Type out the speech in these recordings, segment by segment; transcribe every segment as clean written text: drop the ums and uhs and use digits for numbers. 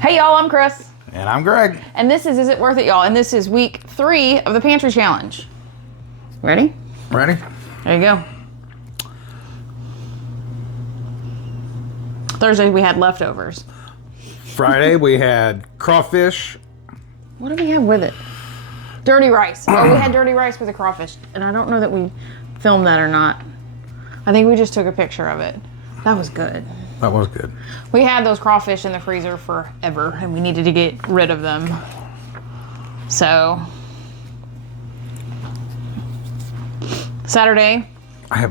Hey y'all, I'm Kris. And I'm Greg. And this is It Worth It, y'all? And this is week 3 of the Pantry Challenge. Ready? Ready? There you go. Thursday we had leftovers. Friday we had crawfish. What did we have with it? Dirty rice. Oh, we had dirty rice with a crawfish. And I don't know that we filmed that or not. I think we just took a picture of it. That was good. That was good. We had those crawfish in the freezer forever and we needed to get rid of them. So, Saturday. I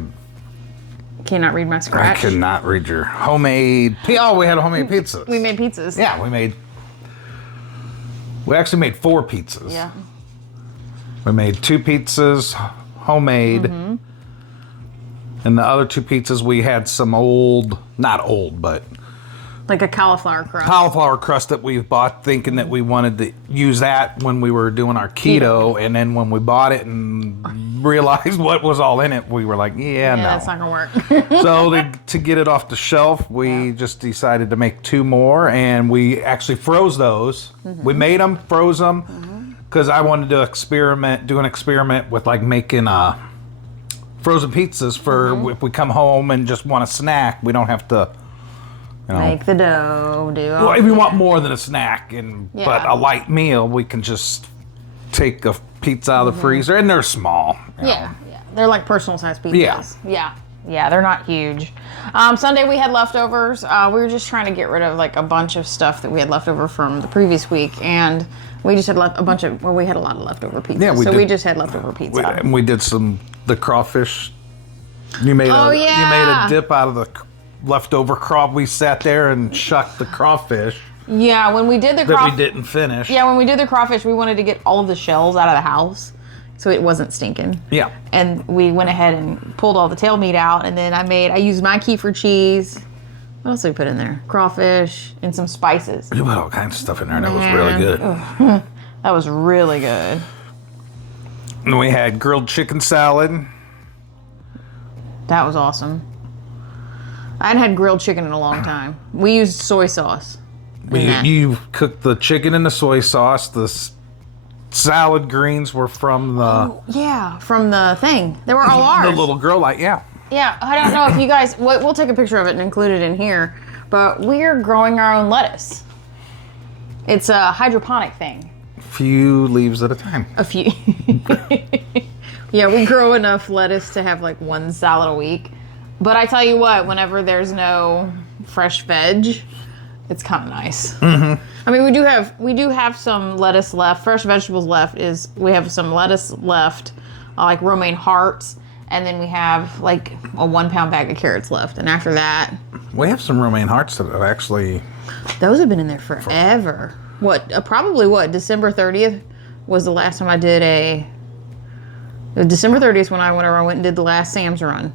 Cannot read my scratch. could not read your homemade. Oh, we had homemade pizzas. We made pizzas. Yeah, we actually made 4 pizzas. Yeah. We made 2 pizzas, homemade. Mm-hmm. And the other 2 pizzas, we had some not old, but Like a cauliflower crust. cauliflower crust that we bought thinking that we wanted to use that when we were doing our keto. And then when we bought it and realized what was all in it, we were like, yeah, no. That's not going to work. So to get it off the shelf, we just decided to make 2 more, and we actually froze those. Mm-hmm. We made them, froze them, because I wanted to do an experiment with like making frozen pizzas for if we come home and just want a snack, we don't have to, Make the dough, well, if you want more than a snack but a light meal, we can just take a pizza out of the freezer, and they're small. Yeah. They're like personal size pizzas. Yeah, they're not huge. Sunday we had leftovers. We were just trying to get rid of like a bunch of stuff that we had left over from the previous week, and we just had we had a lot of leftover pizza. Yeah, we just had leftover pizza. We did the crawfish. You made a dip out of the leftover craw. We sat there and shucked the crawfish. Yeah, when we did the that we didn't finish. Yeah, when we did the crawfish, we wanted to get all of the shells out of the house so it wasn't stinking. Yeah. And we went ahead and pulled all the tail meat out, and then I used my kefir cheese. What else did we put in there? Crawfish and some spices. You put all kinds of stuff in there, and it was really good. That was really good. And we had grilled chicken salad. That was awesome. I hadn't had grilled chicken in a long time. We used soy sauce. You cooked the chicken in the soy sauce. The salad greens were from the... from the thing. They were all ours. The little grow light, yeah. Yeah, I don't know if you guys... We'll take a picture of it and include it in here. But we're growing our own lettuce. It's a hydroponic thing. A few leaves at a time. A few. Yeah, we grow enough lettuce to have like 1 salad a week. But I tell you what, whenever there's no fresh veg, it's kind of nice. Mm-hmm. I mean, we do have some lettuce left. Fresh vegetables left we have some lettuce left, like romaine hearts, and then we have like a 1 pound bag of carrots left. And after that, we have some romaine hearts that have actually... Those have been in there forever. Probably December 30th was the last time I did December 30th whenever I went and did the last Sam's run.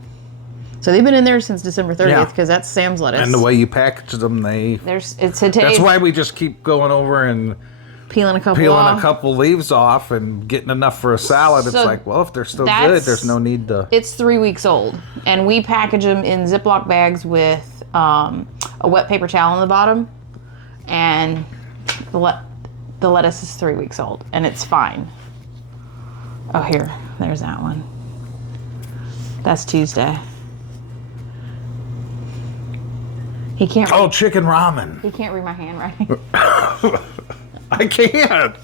So they've been in there since December 30th because that's Sam's lettuce. And the way you package them, that's why we just keep going over and peeling a couple leaves off and getting enough for a salad. It's like, well, if they're still good, there's no need to... It's 3 weeks old. And we package them in Ziploc bags with a wet paper towel on the bottom. And the lettuce is 3 weeks old. And it's fine. Oh, there's that one. That's Tuesday. He can't. Chicken ramen. He can't read my handwriting. I can't.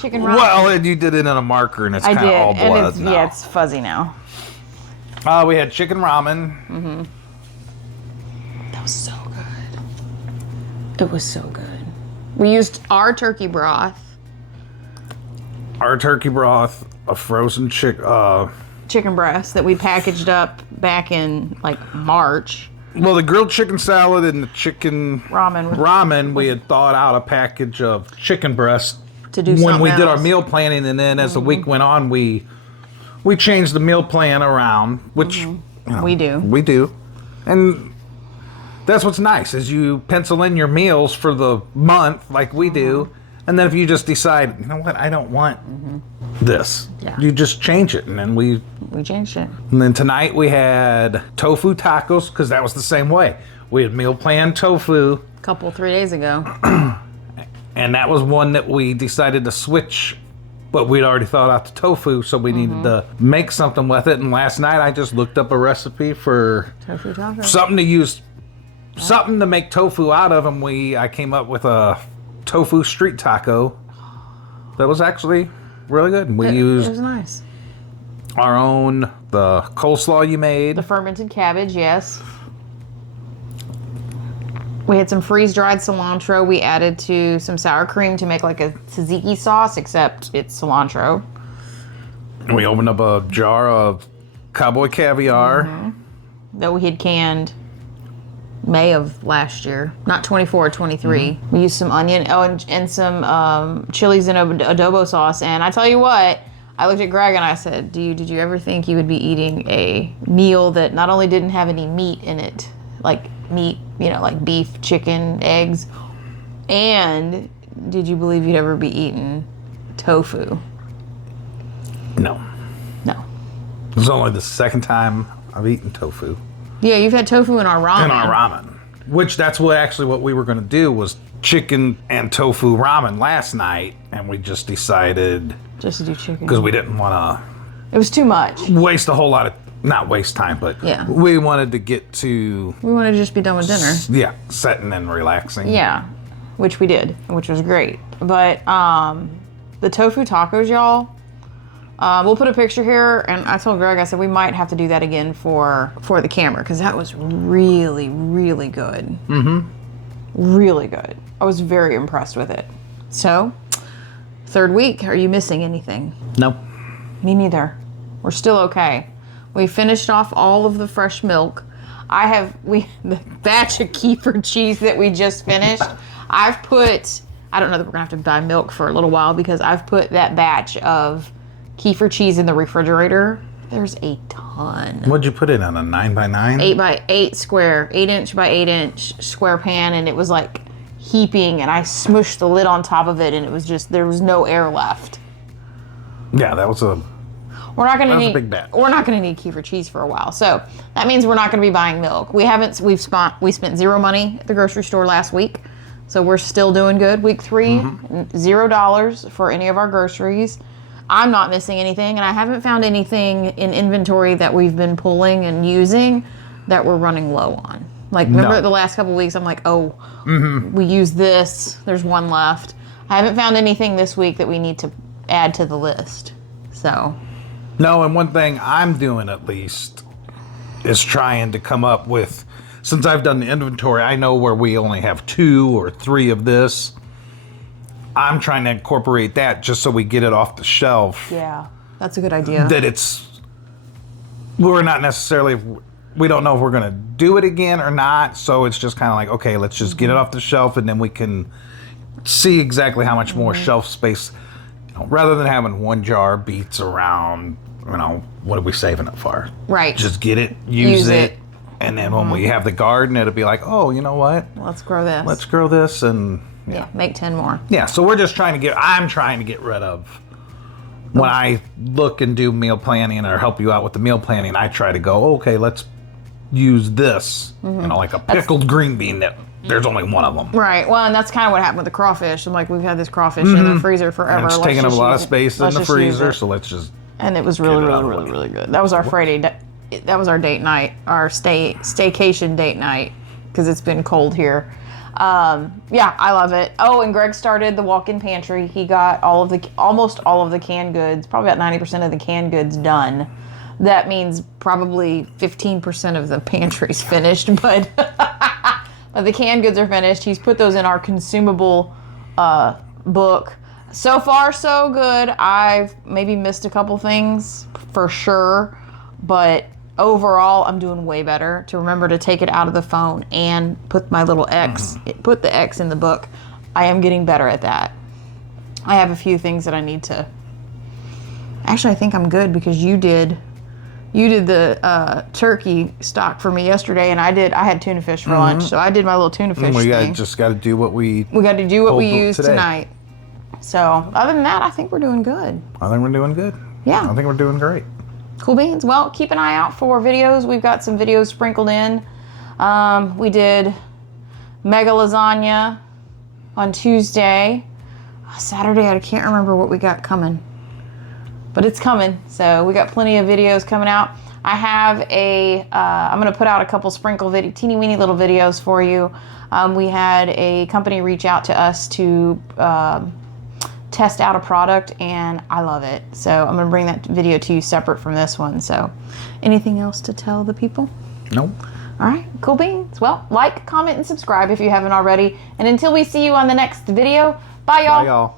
Chicken ramen. Well, and you did it in a marker, and it's kind of all blood now. Yeah, it's fuzzy now. We had chicken ramen. Mm-hmm. That was so good. It was so good. We used our turkey broth. A frozen chicken breast that we packaged up back in like March. Well, the grilled chicken salad and the chicken ramen, we had thawed out a package of chicken breast to do when we did our meal planning, and then as the week went on, we changed the meal plan around, which we do, and that's what's nice is you pencil in your meals for the month like we do, and then if you just decide, you know what, I don't want this, you just change it, and then we changed it. And then tonight we had tofu tacos because that was the same way. We had meal plan tofu. 3 days ago. And that was one that we decided to switch, but we'd already thought out the tofu, so we needed to make something with it. And last night I just looked up a recipe for Tofu taco. something to use, something to make tofu out of, and I came up with a tofu street taco that was actually really good. And It was nice. our own, the coleslaw you made. The fermented cabbage, yes. We had some freeze-dried cilantro we added to some sour cream to make like a tzatziki sauce, except it's cilantro. And we opened up a jar of cowboy caviar. That we had canned May of last year. Not 24, 23. We used some onion, and some chilies and adobo sauce. And I tell you what, I looked at Greg and I said, did you ever think you would be eating a meal that not only didn't have any meat in it, like meat, like beef, chicken, eggs, and did you believe you'd ever be eating tofu? No. No. This is only the second time I've eaten tofu. Yeah, you've had tofu in our ramen. In our ramen. Which that's what we were going to do was chicken and tofu ramen last night, and we just decided just to do chicken. Because we didn't want It was too much. to waste a whole lot of, not waste time, but Yeah. we wanted to get to, We wanted to just be done with dinner. yeah, setting and relaxing. Yeah, which we did, which was great. But the tofu tacos, y'all, we'll put a picture here. And I told Greg, I said we might have to do that again for the camera because that was really, really good. Mm-hmm. Really good. I was very impressed with it. So, third week, are you missing anything? No. Me neither. We're still okay. We finished off all of the fresh milk. The batch of kefir cheese that we just finished, I don't know that we're gonna have to buy milk for a little while because I've put that batch of kefir cheese in the refrigerator. There's a ton. What'd you put it on, a 9x9? 8x8 square, 8-inch by 8-inch square pan, and it was like heaping, and I smushed the lid on top of it, and it was just, there was no air left. Yeah, that was a big batch. We're not gonna need kefir cheese for a while, so that means we're not gonna be buying milk. We spent zero money at the grocery store last week, so we're still doing good. Week 3, $0 for any of our groceries. I'm not missing anything, and I haven't found anything in inventory that we've been pulling and using that we're running low on. Like, remember the last couple of weeks, I'm like, we used this, there's one left. I haven't found anything this week that we need to add to the list, so. No, and one thing I'm doing at least is trying to come up with, since I've done the inventory, I know where we only have 2 or 3 of this. I'm trying to incorporate that just so we get it off the shelf. Yeah, that's a good idea. That we're not necessarily, we don't know if we're going to do it again or not. So it's just kind of like, okay, let's just get it off the shelf and then we can see exactly how much more shelf space, rather than having one jar beets around, what are we saving it for? Right. Just get it, use it. And then when we have the garden, it'll be like, oh, you know what? Let's grow this. Let's grow this and... Yeah, make 10 more. Yeah, so we're just I'm trying to get rid of, when I look and do meal planning or help you out with the meal planning, I try to go, okay, let's use this, like a pickled green bean that there's only one of them. Right, well, and that's kind of what happened with the crawfish. I'm like, we've had this crawfish in the freezer forever. And it's taking up a lot of space in the freezer, so let's just... And it was really, really, really, really good. That was our Friday, that was our date night, our staycation date night, because it's been cold here. Yeah, I love it. Oh, and Greg started the walk-in pantry. He got almost all of the canned goods, probably about 90% of the canned goods done. That means probably 15% of the pantry's finished, but the canned goods are finished. He's put those in our consumable book. So far, so good. I've maybe missed a couple things for sure, but overall, I'm doing way better to remember to take it out of the phone and put my little X, put the X in the book. I am getting better at that. I have a few things that I need to, actually I think I'm good because you did the turkey stock for me yesterday, and I had tuna fish for lunch, so I did my little tuna fish thing. Just got to do what we got to do what we used today. tonight. So other than that, I think we're doing good. I think we're doing good. Yeah. I think we're doing great. Cool beans. Well, keep an eye out for videos. We've got some videos sprinkled in. We did mega lasagna on Tuesday. Saturday, I can't remember what we got coming. But it's coming. So we got plenty of videos coming out. I have I'm going to put out a couple sprinkle teeny weeny little videos for you. We had a company reach out to us to test out a product, and I love it. So I'm going to bring that video to you separate from this one. So anything else to tell the people? Nope. All right, cool beans. Well, like, comment, and subscribe if you haven't already. And until we see you on the next video, bye, y'all. Bye, y'all.